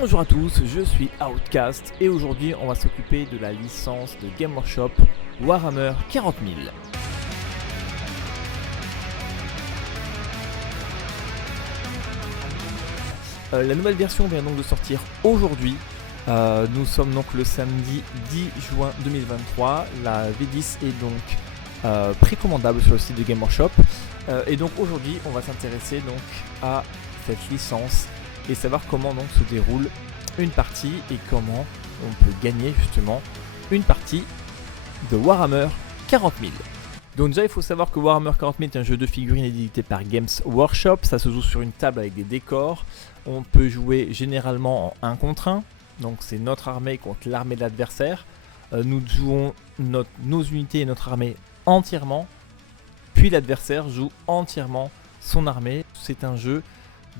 Bonjour à tous, je suis Outcast et aujourd'hui on va s'occuper de la licence de Game Workshop Warhammer 40 000. La nouvelle version vient donc de sortir aujourd'hui. Nous sommes donc le samedi 10 juin 2023. La V10 est donc précommandable sur le site de Game Workshop. Et donc aujourd'hui on va s'intéresser donc à cette licence et savoir comment donc se déroule une partie et comment on peut gagner justement une partie de Warhammer 40 000. Donc déjà il faut savoir que Warhammer 40 000 est un jeu de figurines édité par Games Workshop. Ça se joue sur une table avec des décors. On peut jouer généralement en 1 contre 1. Donc c'est notre armée contre l'armée de l'adversaire. Nous jouons nos unités et notre armée entièrement. Puis l'adversaire joue entièrement son armée. C'est un jeu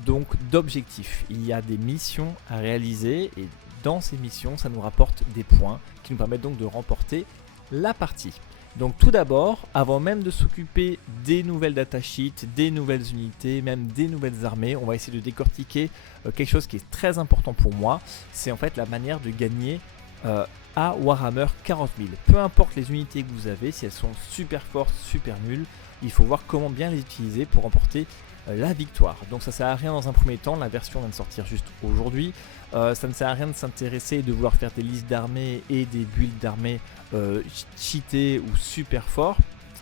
donc d'objectifs. Il y a des missions à réaliser et dans ces missions ça nous rapporte des points qui nous permettent donc de remporter la partie. Donc tout d'abord, avant même de s'occuper des nouvelles datasheets, des nouvelles unités, même des nouvelles armées, on va essayer de décortiquer quelque chose qui est très important pour moi. C'est en fait la manière de gagner à Warhammer 40 000. Peu importe les unités que vous avez, si elles sont super fortes, super nulles, il faut voir comment bien les utiliser pour remporter la victoire. Donc ça sert à rien dans un premier temps, la version vient de sortir juste aujourd'hui. Ça ne sert à rien de s'intéresser et de vouloir faire des listes d'armées et des builds d'armées cheatés ou super forts.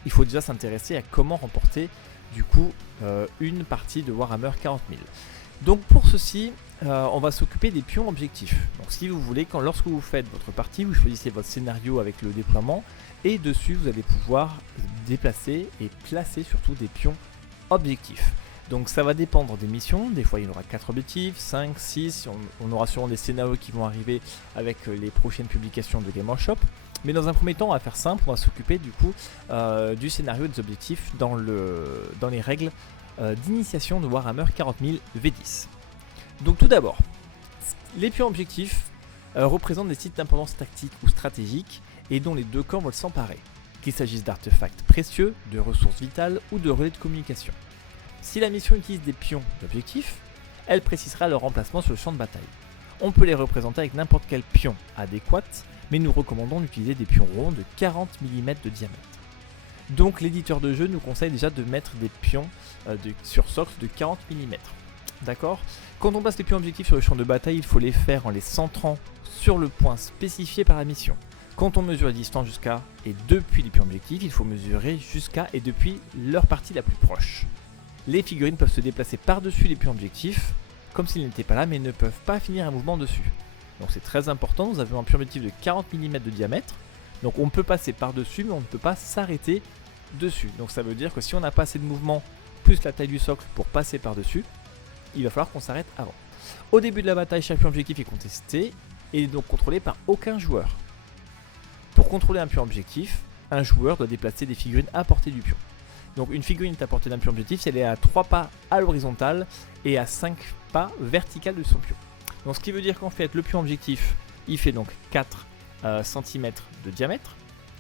Il faut déjà s'intéresser à comment remporter du coup une partie de Warhammer 40 000. Donc pour ceci, on va s'occuper des pions objectifs. Donc si vous voulez, lorsque vous faites votre partie, vous choisissez votre scénario avec le déploiement et dessus vous allez pouvoir déplacer et placer surtout des pions objectifs. Donc ça va dépendre des missions, des fois il y en aura 4 objectifs, 5, 6, on aura sûrement des scénarios qui vont arriver avec les prochaines publications de Game Workshop. Mais dans un premier temps, on va faire simple, on va s'occuper du coup du scénario et des objectifs dans les règles d'initiation de Warhammer 40 000 V10. Donc tout d'abord, les pions objectifs représentent des sites d'importance tactique ou stratégique et dont les deux camps veulent s'emparer, qu'il s'agisse d'artefacts précieux, de ressources vitales ou de relais de communication. Si la mission utilise des pions d'objectifs, elle précisera leur emplacement sur le champ de bataille. On peut les représenter avec n'importe quel pion adéquat, mais nous recommandons d'utiliser des pions ronds de 40 mm de diamètre. Donc l'éditeur de jeu nous conseille déjà de mettre des pions sur socle de 40 mm. D'accord ? Quand on passe les pions objectifs sur le champ de bataille, il faut les faire en les centrant sur le point spécifié par la mission. Quand on mesure la distance jusqu'à et depuis les pions objectifs, il faut mesurer jusqu'à et depuis leur partie la plus proche. Les figurines peuvent se déplacer par-dessus les pions objectifs, comme s'ils n'étaient pas là, mais ne peuvent pas finir un mouvement dessus. Donc c'est très important, nous avons un pion objectif de 40 mm de diamètre, donc on peut passer par-dessus, mais on ne peut pas s'arrêter dessus. Donc ça veut dire que si on n'a pas assez de mouvement, plus la taille du socle pour passer par-dessus, il va falloir qu'on s'arrête avant. Au début de la bataille, chaque pion objectif est contesté, et est donc contrôlé par aucun joueur. Pour contrôler un pion objectif, un joueur doit déplacer des figurines à portée du pion. Donc une figurine est à portée d'un pion objectif si elle est à 3 pas à l'horizontale et à 5 pas vertical de son pion. Donc ce qui veut dire qu'en fait le pion objectif il fait donc 4 cm de diamètre,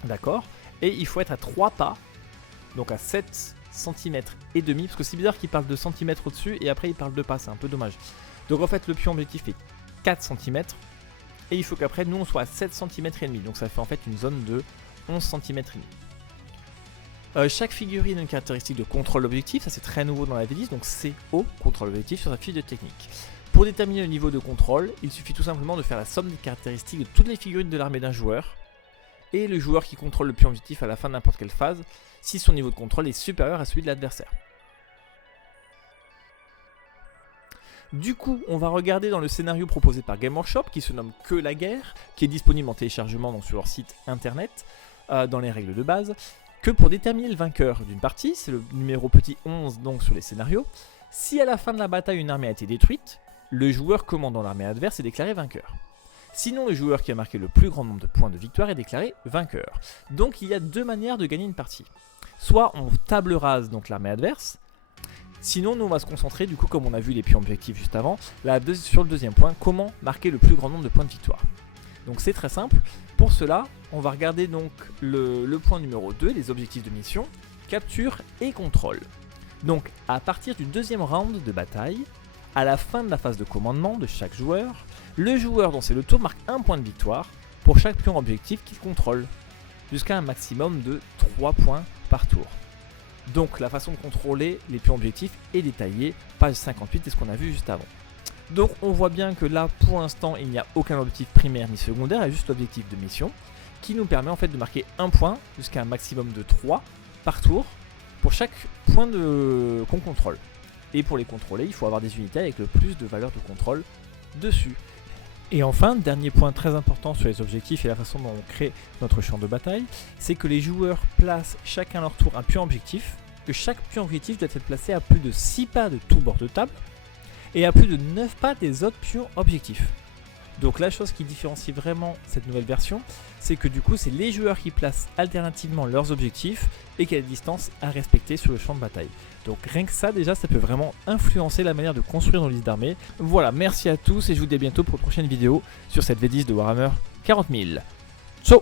d'accord, et il faut être à 3 pas, donc à 7 cm et demi, parce que c'est bizarre qu'il parle de centimètres au-dessus et après il parle de pas, c'est un peu dommage. Donc en fait le pion objectif fait 4 cm et il faut qu'après nous on soit à 7 cm et demi, donc ça fait en fait une zone de 11 cm et demi. Chaque figurine a une caractéristique de contrôle objectif, ça c'est très nouveau dans la V10, donc CO, contrôle objectif, sur sa fiche de technique. Pour déterminer le niveau de contrôle, il suffit tout simplement de faire la somme des caractéristiques de toutes les figurines de l'armée d'un joueur, et le joueur qui contrôle le pion objectif à la fin de n'importe quelle phase, si son niveau de contrôle est supérieur à celui de l'adversaire. Du coup, on va regarder dans le scénario proposé par Game Workshop, qui se nomme Que la guerre, qui est disponible en téléchargement donc sur leur site internet, dans les règles de base, que pour déterminer le vainqueur d'une partie, c'est le numéro petit 11 donc sur les scénarios, si à la fin de la bataille une armée a été détruite, le joueur commandant l'armée adverse est déclaré vainqueur. Sinon, le joueur qui a marqué le plus grand nombre de points de victoire est déclaré vainqueur. Donc il y a deux manières de gagner une partie. Soit on table rase donc l'armée adverse, sinon nous on va se concentrer du coup comme on a vu les pions objectifs juste avant, sur le deuxième point, comment marquer le plus grand nombre de points de victoire. Donc c'est très simple, pour cela on va regarder donc le point numéro 2, les objectifs de mission, capture et contrôle. Donc à partir du deuxième round de bataille, À la fin de la phase de commandement de chaque joueur, le joueur dont c'est le tour marque un point de victoire pour chaque pion objectif qu'il contrôle, jusqu'à un maximum de 3 points par tour. Donc la façon de contrôler les pions objectifs est détaillée, page 58, c'est ce qu'on a vu juste avant. Donc on voit bien que là pour l'instant il n'y a aucun objectif primaire ni secondaire, il y a juste l'objectif de mission qui nous permet en fait de marquer un point jusqu'à un maximum de 3 par tour pour chaque point qu'on contrôle. Et pour les contrôler, il faut avoir des unités avec le plus de valeur de contrôle dessus. Et enfin, dernier point très important sur les objectifs et la façon dont on crée notre champ de bataille, c'est que les joueurs placent chacun à leur tour un pion objectif, que chaque pion objectif doit être placé à plus de 6 pas de tout bord de table, et à plus de 9 pas des autres pions objectifs. Donc la chose qui différencie vraiment cette nouvelle version, c'est que du coup c'est les joueurs qui placent alternativement leurs objectifs et quelle distance à respecter sur le champ de bataille. Donc rien que ça déjà, ça peut vraiment influencer la manière de construire nos listes d'armées. Voilà, merci à tous et je vous dis à bientôt pour une prochaine vidéo sur cette V10 de Warhammer 40 000. Ciao.